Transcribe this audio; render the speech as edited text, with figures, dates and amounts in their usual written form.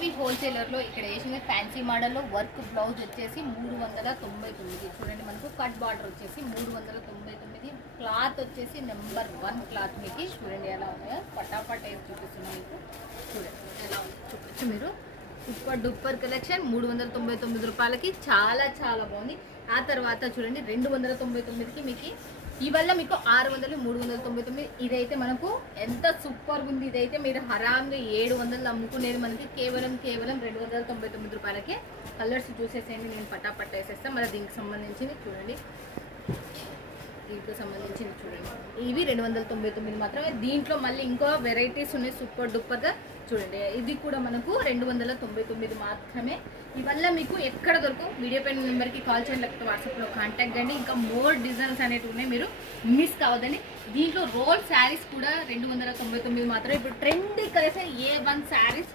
పల్లవి హోల్సేలర్లో ఇక్కడ వేసిన ఫ్యాన్సీ మోడల్లో వర్క్ బ్లౌజ్ వచ్చేసి 399. చూడండి మనకు కట్ బార్డర్ వచ్చేసి 399. క్లాత్ వచ్చేసి నెంబర్ 1 క్లాత్ మీకు. చూడండి ఎలా ఉన్నాయో పటాపట్ వేసి చూపిస్తున్నాం మీకు. చూడండి ఎలా చూపించు మీరు. సూపర్ డూపర్ కలెక్షన్ 399 రూపాయలకి చాలా చాలా బాగుంది. ఆ తర్వాత చూడండి 299కి మీకు ఇవల్ల మీకు 600, 399. ఇదైతే మనకు ఎంత సూపర్గా ఉంది. ఇదైతే మీరు హరాంగా 700 అమ్ముకునేది మనకి కేవలం 299 రూపాయలకే. కలర్స్ చూసేసేయండి, నేను పటాపట్ వేసేస్తాను. మళ్ళీ దీనికి సంబంధించింది చూడండి, దీంట్లో సంబంధించింది చూడండి. ఇవి 299 మాత్రమే. దీంట్లో మళ్ళీ ఇంకో వెరైటీస్ ఉన్నాయి సూపర్ డూపర్గా. చూడండి ఇది కూడా మనకు 299 మాత్రమే. ఇవల్ల మీకు ఎక్కడ దొరకవు. వీడియో పైన నెంబర్కి కాల్ చేయండి, లేకపోతే వాట్సాప్లో కాంటాక్ట్ చేయండి. ఇంకా మోర్ డిజైన్స్ అనేవి ఉన్నాయి, మీరు మిస్ కావద్దని. దీంట్లో రోల్ శారీస్ కూడా 299 మాత్రమే. ఇప్పుడు ట్రెండీ కలెక్షన్ A1 శారీస్